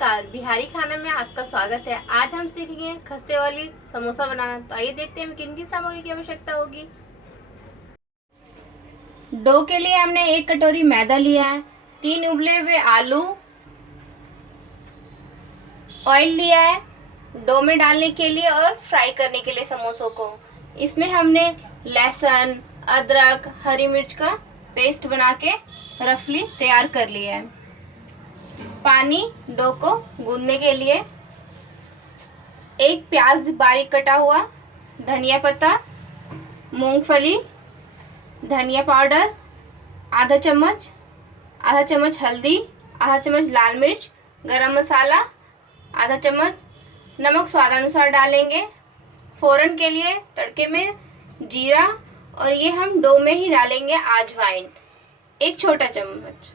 नमस्कार, बिहारी खाना में आपका स्वागत है। आज हम सीखेंगे खस्ते वाली समोसा बनाना। तो आइए देखते हैं किन किन सामग्री की आवश्यकता होगी। डो के लिए हमने 1 कटोरी मैदा लिया है, 3 उबले हुए आलू, ऑयल लिया है डो में डालने के लिए और फ्राई करने के लिए समोसों को। इसमें हमने लहसुन, अदरक, हरी मिर्च का पेस्ट बना के रफली तैयार कर लिया है। पानी डो को गूंदने के लिए, 1 प्याज बारीक कटा हुआ, धनिया पत्ता, मूंगफली, धनिया पाउडर आधा चम्मच हल्दी, आधा चम्मच लाल मिर्च, गरम मसाला आधा चम्मच, नमक स्वादानुसार डालेंगे। फोरन के लिए तड़के में जीरा और ये हम डो में ही डालेंगे अजवाइन 1 छोटा चम्मच।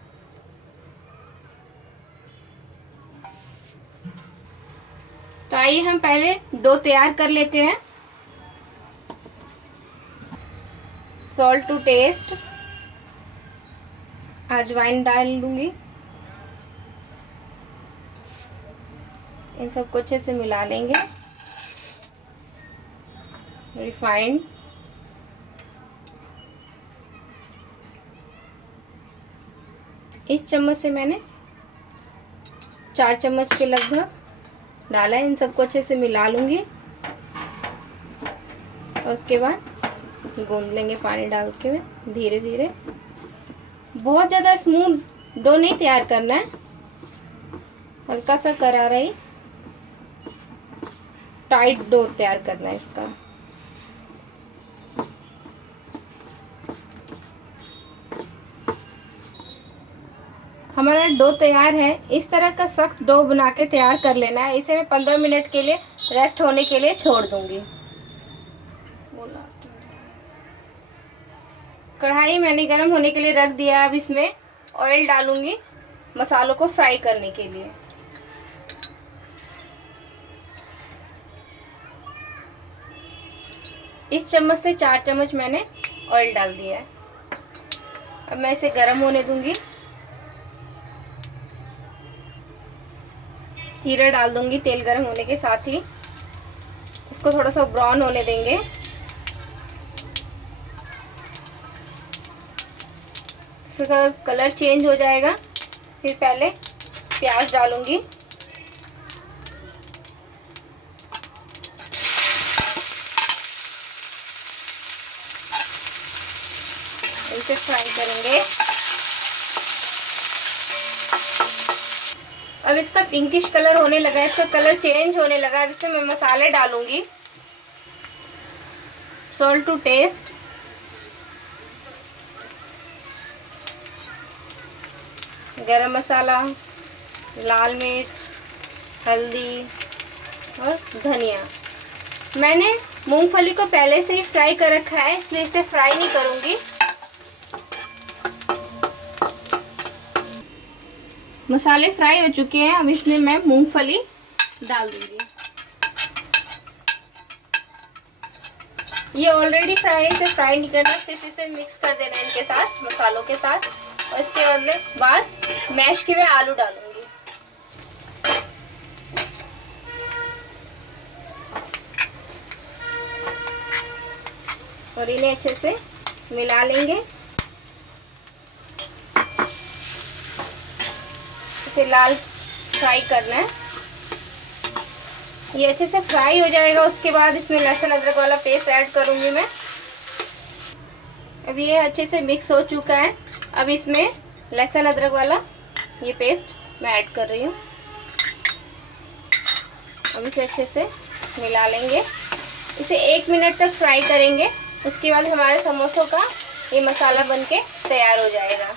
तो आइए हम पहले डो तैयार कर लेते हैं। सॉल्ट टू टेस्ट, अजवाइन डाल दूंगी। इन सबको अच्छे से मिला लेंगे। रिफाइंड, इस चम्मच से मैंने 4 चम्मच के लगभग डाला है। इन सबको अच्छे से मिला लूंगी और उसके बाद गूंद लेंगे पानी डाल के धीरे धीरे। बहुत ज़्यादा स्मूथ डो नहीं तैयार करना है, हल्का सा करारा ही टाइट डो तैयार करना है इसका। हमारा डो तैयार है। इस तरह का सख्त डो बना के तैयार कर लेना है। इसे मैं 15 मिनट के लिए रेस्ट होने के लिए छोड़ दूंगी। कढ़ाई मैंने गर्म होने के लिए रख दिया है। अब इसमें ऑयल डालूंगी मसालों को फ्राई करने के लिए। इस चम्मच से 4 चम्मच मैंने ऑयल डाल दिया है। अब मैं इसे गर्म होने दूंगी। जीरा डाल दूंगी तेल गर्म होने के साथ ही। इसको थोड़ा सा ब्राउन होने देंगे। इसका कलर चेंज हो जाएगा। फिर पहले प्याज डालूंगी। इसे फ्राई करेंगे। अब इसका पिंकिश कलर होने लगा है, इसका कलर चेंज होने लगा। अब इसमें मैं मसाले डालूंगी। सॉल्ट टू टेस्ट, गरम मसाला, लाल मिर्च, हल्दी और धनिया। मैंने मूंगफली को पहले से ही फ्राई कर रखा है, इसलिए इसे फ्राई नहीं करूंगी। मसाले फ्राई हो चुके हैं। अब इसमें मैं मूंगफली डाल दूंगी। ये ऑलरेडी फ्राई है, इसे फ्राई नहीं करना, सिर्फ इसे मिक्स कर देना है इनके साथ, मसालों के साथ। और इसके बाद मैश किए हुए आलू डालूंगी। और इन्हें अच्छे से मिला लेंगे। इसे लाल फ्राई करना है। ये अच्छे से फ्राई हो जाएगा। उसके बाद इसमें लहसुन अदरक वाला पेस्ट ऐड करूंगी मैं। अब ये अच्छे से मिक्स हो चुका है। अब इसमें लहसुन अदरक वाला ये पेस्ट मैं ऐड कर रही हूँ। अब इसे अच्छे से मिला लेंगे। इसे 1 मिनट तक फ्राई करेंगे। उसके बाद हमारे समोसों का ये मसाला बनके तैयार हो जाएगा।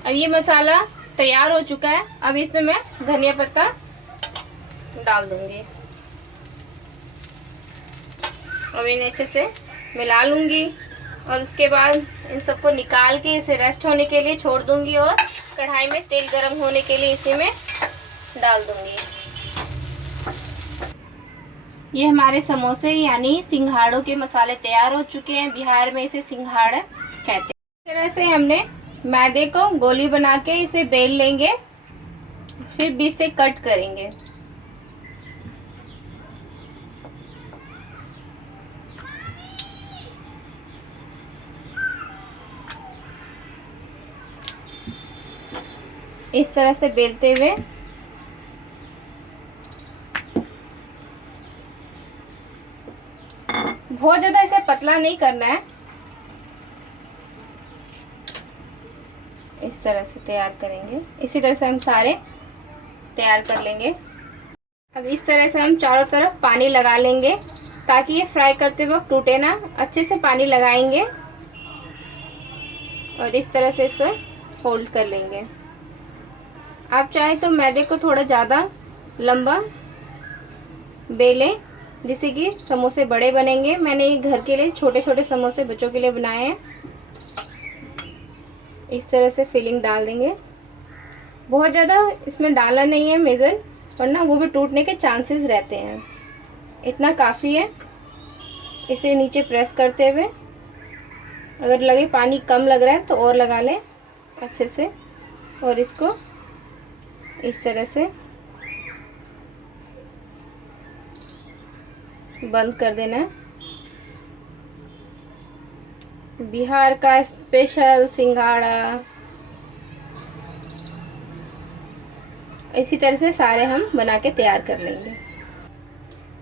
अब ये मसाला तैयार हो चुका है। अब इसमें मैं धनिया पत्ता डाल दूंगी। अब इन्हें अच्छे से मिला लूंगी और उसके बाद इन सबको निकाल के इसे रेस्ट होने के लिए छोड़ दूंगी और कढ़ाई में तेल गरम होने के लिए इसे मैं डाल दूंगी। ये हमारे समोसे यानी सिंघाड़ों के मसाले तैयार हो चुके हैं। बिहार में इसे सिंघाड़ा कहते हैं। इस तरह से हमने मैदे को गोली बना के इसे बेल लेंगे फिर बीच से कट करेंगे। इस तरह से बेलते हुए बहुत ज़्यादा इसे पतला नहीं करना है, इस तरह से तैयार करेंगे। इसी तरह से हम सारे तैयार कर लेंगे। अब इस तरह से हम चारों तरफ पानी लगा लेंगे ताकि ये फ्राई करते वक्त टूटे ना। अच्छे से पानी लगाएंगे और इस तरह से इसे फोल्ड कर लेंगे। आप चाहे तो मैदे को थोड़ा ज़्यादा लंबा बेलें, जिससे कि समोसे बड़े बनेंगे। मैंने ये घर के लिए छोटे छोटे समोसे बच्चों के लिए बनाए हैं। इस तरह से फिलिंग डाल देंगे। बहुत ज़्यादा इसमें डालना नहीं है मेज़र, वरना वो भी टूटने के चांसेस रहते हैं। इतना काफ़ी है। इसे नीचे प्रेस करते हुए, अगर लगे पानी कम लग रहा है तो और लगा लें अच्छे से, और इसको इस तरह से बंद कर देना है। बिहार का स्पेशल सिंघाड़ा। इसी तरह से सारे हम बना के तैयार कर लेंगे।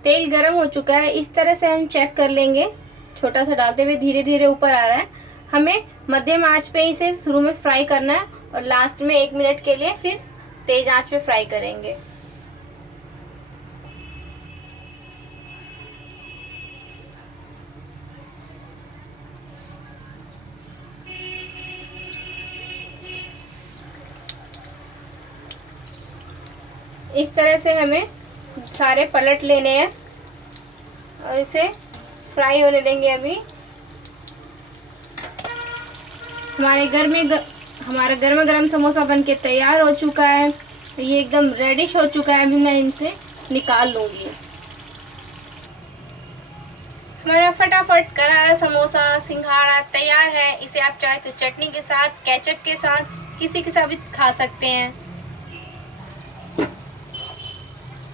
तेल गरम हो चुका है, इस तरह से हम चेक कर लेंगे। छोटा सा डालते हुए धीरे धीरे ऊपर आ रहा है। हमें मध्यम आंच पे इसे शुरू में फ्राई करना है और लास्ट में 1 मिनट के लिए फिर तेज आंच पे फ्राई करेंगे। इस तरह से हमें सारे पलट लेने हैं और इसे फ्राई होने देंगे। अभी हमारा गर्मा गर्म समोसा बनके तैयार हो चुका है। ये एकदम रेडिश हो चुका है। अभी मैं इनसे निकाल लूँगी। हमारा फटाफट करारा समोसा सिंघाड़ा तैयार है। इसे आप चाहे तो चटनी के साथ, केचप के साथ, किसी के साथ भी खा सकते हैं।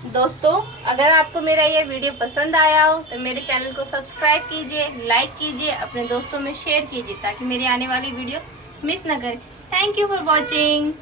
दोस्तों, अगर आपको मेरा ये वीडियो पसंद आया हो तो मेरे चैनल को सब्सक्राइब कीजिए, लाइक कीजिए, अपने दोस्तों में शेयर कीजिए ताकि मेरी आने वाली वीडियो मिस ना करें। Thank you for watching.